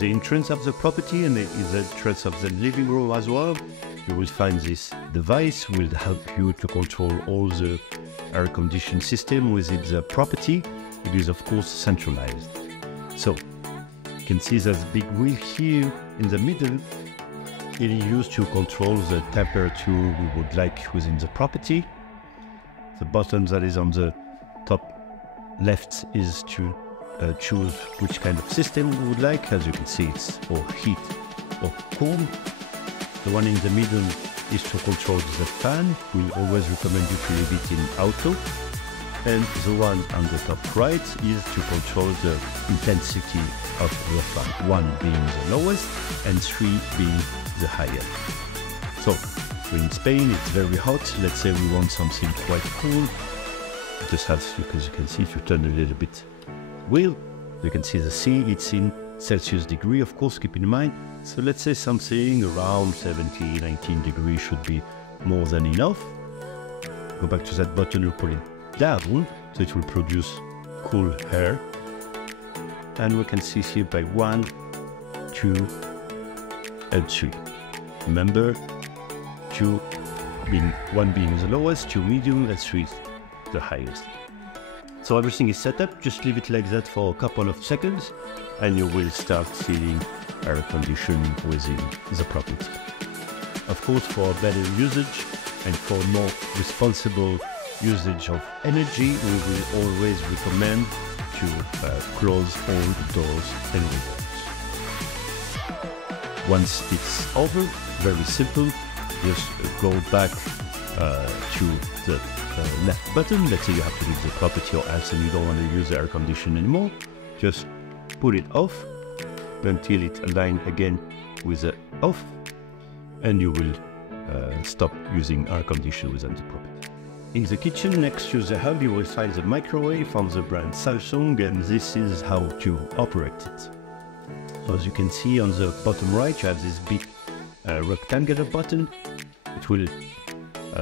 is the entrance of the property and it is the entrance of the living room as well. You will find this device will help you to control all the air conditioning system within the property. It is of course centralized. So you can see this big wheel here in the middle. It is used to control the temperature we would like within the property. The button that is on the top left is to choose which kind of system we would like. As you can see, it's for heat or cold. The one in the middle is to control the fan. We'll always recommend you to leave it in auto. And the one on the top right is to control the intensity of the fan. 1 being the lowest and 3 being the highest. So we're in Spain, it's very hot. Let's say we want something quite cool. Just has, as you can see, if you turn a little bit wheel, you can see the sea, it's in Celsius degree, of course, keep in mind. So let's say something around 17, 19 degrees should be more than enough. Go back to that button, you pull it down, so it will produce cool air. And we can see here by 1, 2, and 3. Remember, 1 being the lowest, 2 medium, and 3 the highest. So everything is set up, just leave it like that for a couple of seconds and you will start feeling air conditioning within the property. Of course, for better usage and for more responsible usage of energy, we will always recommend to close all the doors and windows. Once it's over, very simple, just go back to the left button. Let's say you have to leave the property or else and you don't want to use the air conditioner anymore. Just put it off until it aligns again with the off, and you will stop using air conditioner within the property. In the kitchen next to the hub you will find the microwave from the brand Samsung, and this is how to operate it. So as you can see on the bottom right you have this big rectangular button. It will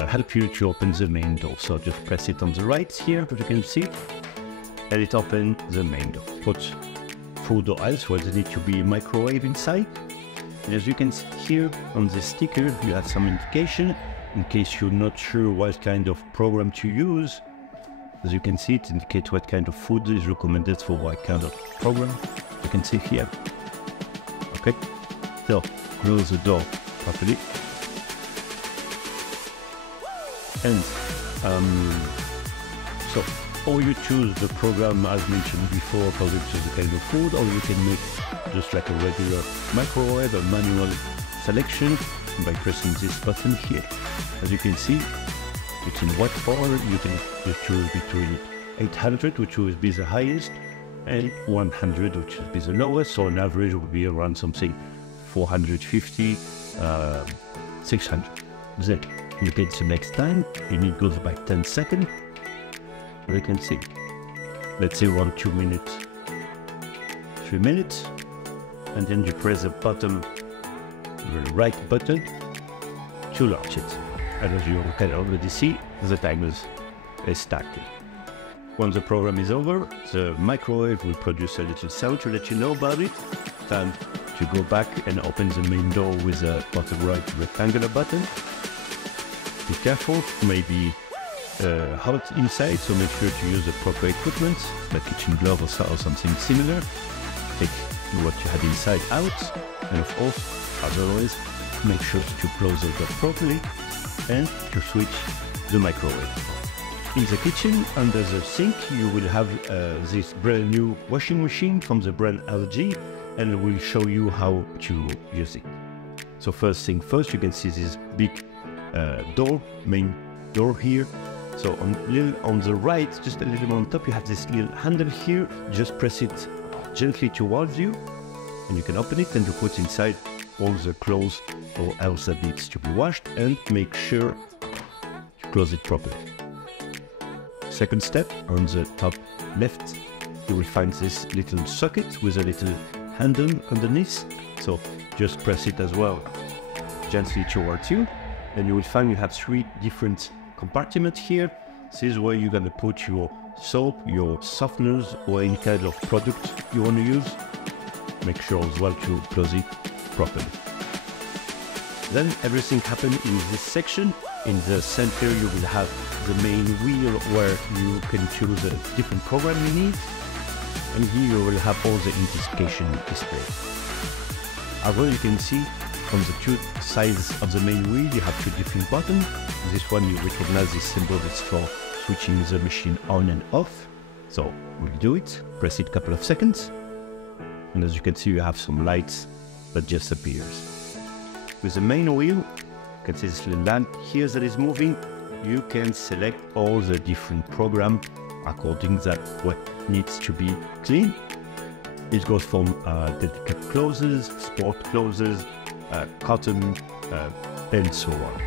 help you to open the main door. So just press it on the right here, as you can see, and it opens the main door. Put food or else where there needs to be a microwave inside. And as you can see here on the sticker, you have some indication in case you're not sure what kind of program to use. As you can see, it indicates what kind of food is recommended for what kind of program. You can see here. Okay, so close the door properly. And so, or you choose the program as mentioned before according to the kind of food, or you can make just like a regular microwave, a manual selection by pressing this button here. As you can see, it's in watt power. You can choose between 800, which will be the highest, and 100, which will be the lowest. So on average will be around something 450, 600. Then you get the next time, you need to go back 10 seconds. You can see, let's say 1, 2 minutes, 3 minutes, and then you press the bottom, the right button to launch it. And as you can already see, the timer is starting. Once the program is over, the microwave will produce a little sound to let you know about it. Time to go back and open the main door with the bottom right rectangular button. Be careful, maybe hot inside, so make sure to use the proper equipment, like kitchen glove or something similar. Take what you had inside out, and of course, as always, make sure to close the door properly and to switch the microwave. In the kitchen, under the sink, you will have this brand new washing machine from the brand LG, and we'll show you how to use it. So first thing first, you can see this big main door here. So on the right, just a little on top, you have this little handle here. Just press it gently towards you, and you can open it and you put inside all the clothes or else that needs to be washed, and make sure to close it properly. Second step, on the top left, you will find this little socket with a little handle underneath. So just press it as well gently towards you, and you will find you have 3 different compartments here. This is where you're going to put your soap, your softeners, or any kind of product you want to use. make sure as well to close it properly. Then everything happens in this section. In the center you will have the main wheel where you can choose a different program you need, and here you will have all the indication display. As well, you can see on the two sides of the main wheel you have two different buttons. This one you recognize this symbol is for switching the machine on and off. So we'll do it, press it a couple of seconds, and as you can see you have some lights that just appears. With the main wheel, you can see this little lamp here that is moving. You can select all the different programs according to what needs to be clean. It goes from delicate clothes, sport clothes, cotton, and so on.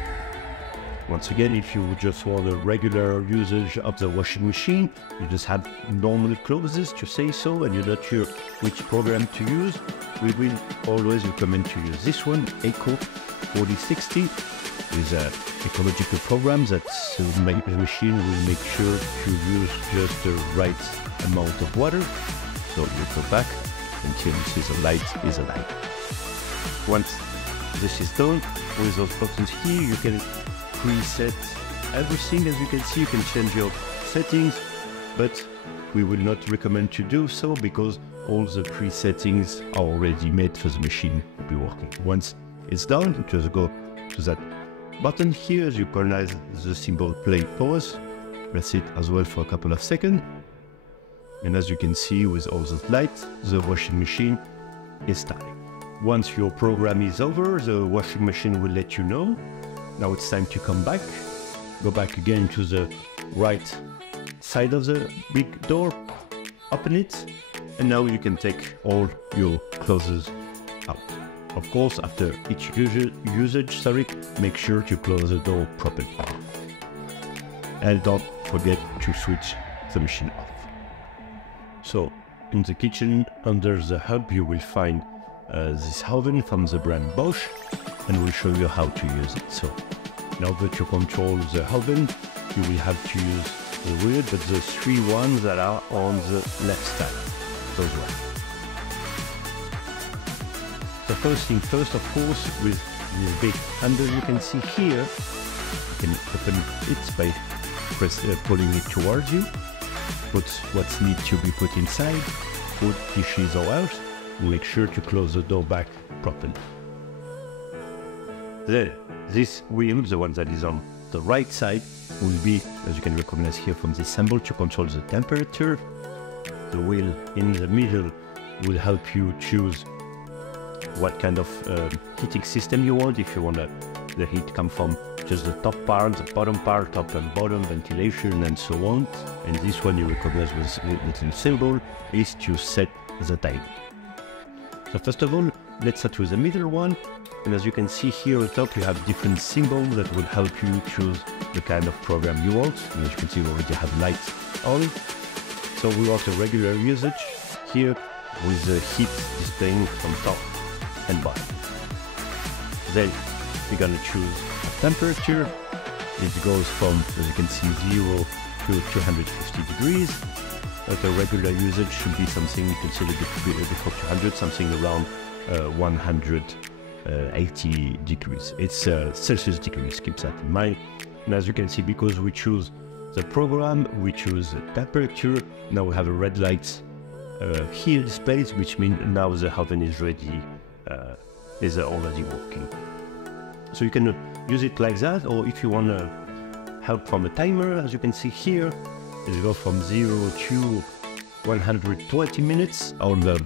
Once again, if you just want a regular usage of the washing machine, you just have normal clothes to say so, and you're not sure which program to use, we will always recommend to use this one, Eco 4060, with an ecological program that the machine will make sure to use just the right amount of water. So you go back until you see the light is alight. Once this is done, with those buttons here, you can preset everything. As you can see, you can change your settings, but we will not recommend to do so because all the pre-settings are already made for the machine to be working. Once it's done, just go to that button here. As you recognize the symbol play pause, press it as well for a couple of seconds. And as you can see with all the lights, the washing machine is starting. Once your program is over, the washing machine will let you know. Now it's time to come back. Go back again to the right side of the big door, open it, and now you can take all your clothes out. Of course, after each usage, make sure to close the door properly. And don't forget to switch the machine off. So, in the kitchen, under the hub, you will find this oven from the brand Bosch, and we'll show you how to use it. So, in order to control the oven, you will have to use the wheel, but the three ones that are on the left side, those ones. The first thing first, of course, with this big handle you can see here, you can open it by pulling it towards you. Put what needs to be put inside, food, dishes or else, and make sure to close the door back properly. Then, this wheel, the one that is on the right side, will be, as you can recognize here from this symbol, to control the temperature. The wheel in the middle will help you choose what kind of heating system you want. If you want the heat come from just the top part, the bottom part, top and bottom, ventilation and so on. And this one you recognize with the little symbol is to set the time. So first of all, let's start with the middle one. And as you can see here at the top, you have different symbols that will help you choose the kind of program you want. And as you can see, we already have lights on. So we want a regular usage here with the heat displaying from top and bottom. Then we're going to choose a temperature. It goes from, as you can see, 0 to 250 degrees. But a regular usage should be something you can see a little bit before 200, something around 180 degrees. It's Celsius degrees, keep that in mind. And as you can see, because we choose the program, we choose the temperature. Now we have a red light here displayed, which means now the oven is ready, is already working. So you can use it like that, or if you want help from a timer, as you can see here, it goes from 0 to 120 minutes on the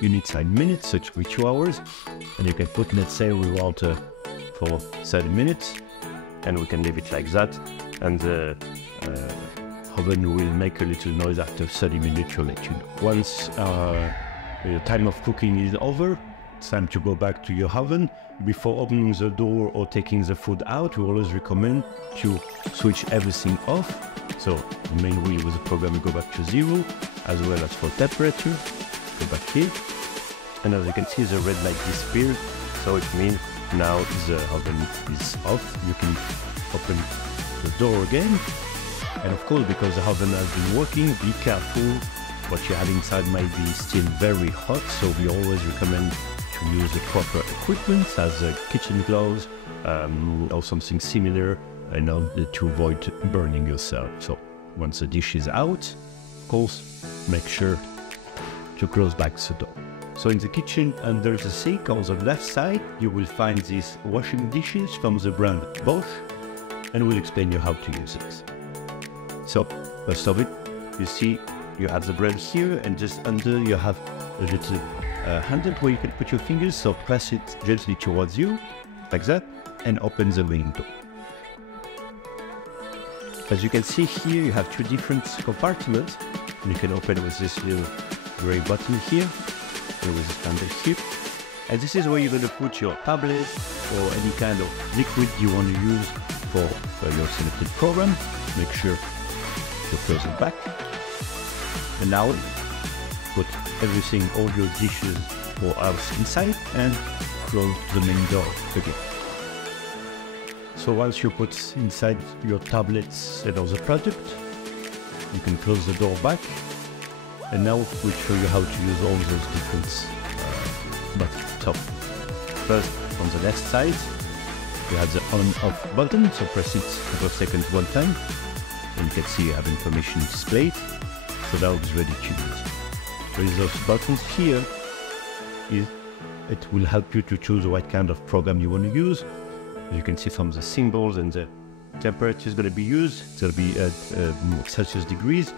unit side minutes, so it will be 2 hours. And you can put, let's say we want for 30 minutes, and we can leave it like that, and the oven will make a little noise after 30 minutes to let you know. Once the time of cooking is over, it's time to go back to your oven. Before opening the door or taking the food out, we always recommend to switch everything off. So the main wheel with the program will go back to 0, as well as for temperature. Go back here, and as you can see, the red light disappeared, so it means now the oven is off. You can open the door again, and of course, because the oven has been working, be careful what you have inside might be still very hot, so we always recommend to use the proper equipment as kitchen gloves or something similar in order to avoid burning yourself. So once the dish is out, of course, make sure to close back the door. So in the kitchen, under the sink on the left side, you will find these washing dishes from the brand Bosch, and we'll explain you how to use it. So first of it, you see you have the brand here, and just under you have a little handle where you can put your fingers, so press it gently towards you, like that, and open the window. As you can see here, you have two different compartments, and you can open with this little gray button here, and with this handle here. And this is where you're going to put your tablet or any kind of liquid you want to use for your selected program. Make sure to close it back. And now put everything, all your dishes or else inside, and close the main door again. So once you put inside your tablets and other product, you can close the door back. And now we'll show you how to use all those different buttons. So first, on the left side, you have the on-off button, so press it for seconds one time, and you can see you have information displayed, so now it's ready to use. With those buttons here, it will help you to choose what kind of program you want to use. As you can see from the symbols and the temperature is going to be used, it's going to be at Celsius degrees.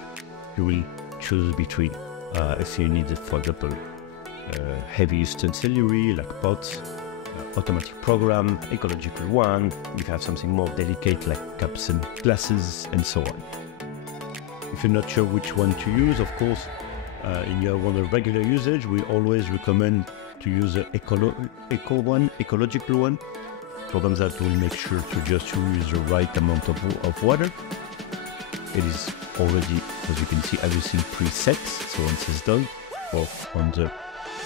You will choose between, if you need, for example, heavy utensilary like pots, automatic program, ecological one. You have something more delicate like cups and glasses, and so on. If you're not sure which one to use, of course, in your regular usage, we always recommend to use the ecological one, programs that will make sure to just use the right amount of water. It is already, as you can see, everything preset, so once it's done, or on the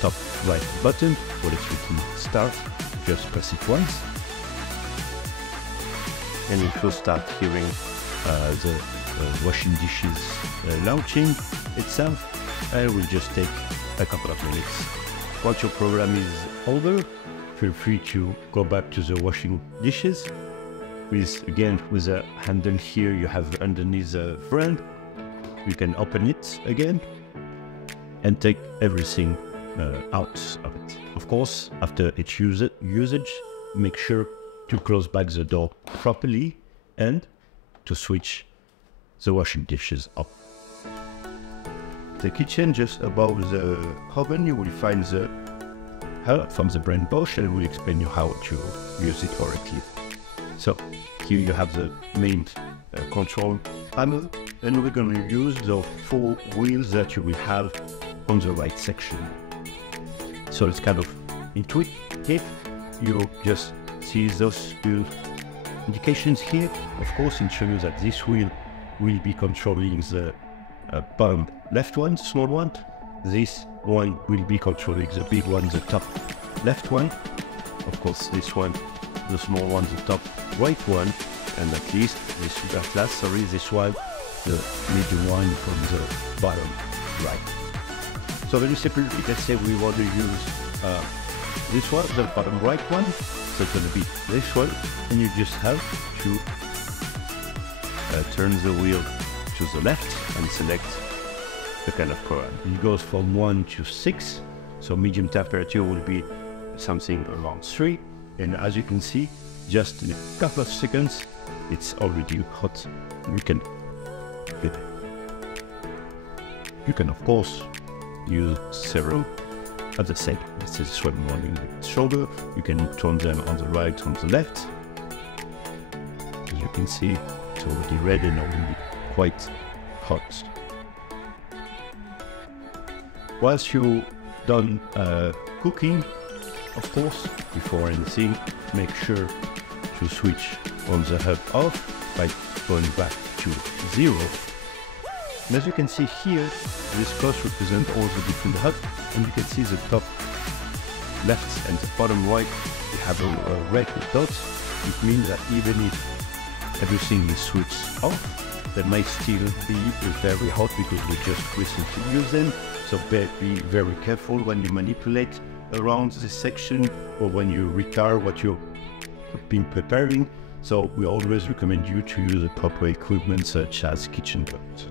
top right button where it's written start, just press it once, and you should start hearing the washing dishes launching itself, and it will just take a couple of minutes. Once your program is over, feel free to go back to the washing dishes. Again, with a handle here, you have underneath the brand. You can open it again and take everything out of it. Of course, after its usage, make sure to close back the door properly and to switch the washing dishes off. The kitchen, just above the oven, you will find the help from the brand Bosch, and will explain you how to use it correctly. So here you have the main control panel, and we're going to use the 4 wheels that you will have on the right section. So it's kind of intuitive. You just see those 2 indications here. Of course, it shows you that this wheel will be controlling the bottom left one, small one. This one will be controlling the big one, the top left one. Of course, this one, the small one, the top right one, and at least this one, the medium one from the bottom right. So very simply, let's say we want to use this one, the bottom right one, so it's going to be this one, and you just have to turn the wheel to the left and select the kind of program. It goes from 1 to 6, so medium temperature will be something around 3, and as you can see, just in a couple of seconds, it's already hot. You can of course use several at the same. This is one morning shoulder. You can turn them on the right, on the left. As you can see, it's already red and already quite hot. Once you're done cooking, of course, before anything, make sure to switch on the hub off by going back to 0. And as you can see here, this cross represents all the different hubs, and you can see the top left and the bottom right, we have a red dot. It means that even if everything is switched off, They might still be very hot because we just recently used them. So be very careful when you manipulate around this section or when you retire what you've been preparing. So we always recommend you to use the proper equipment such as kitchen gloves.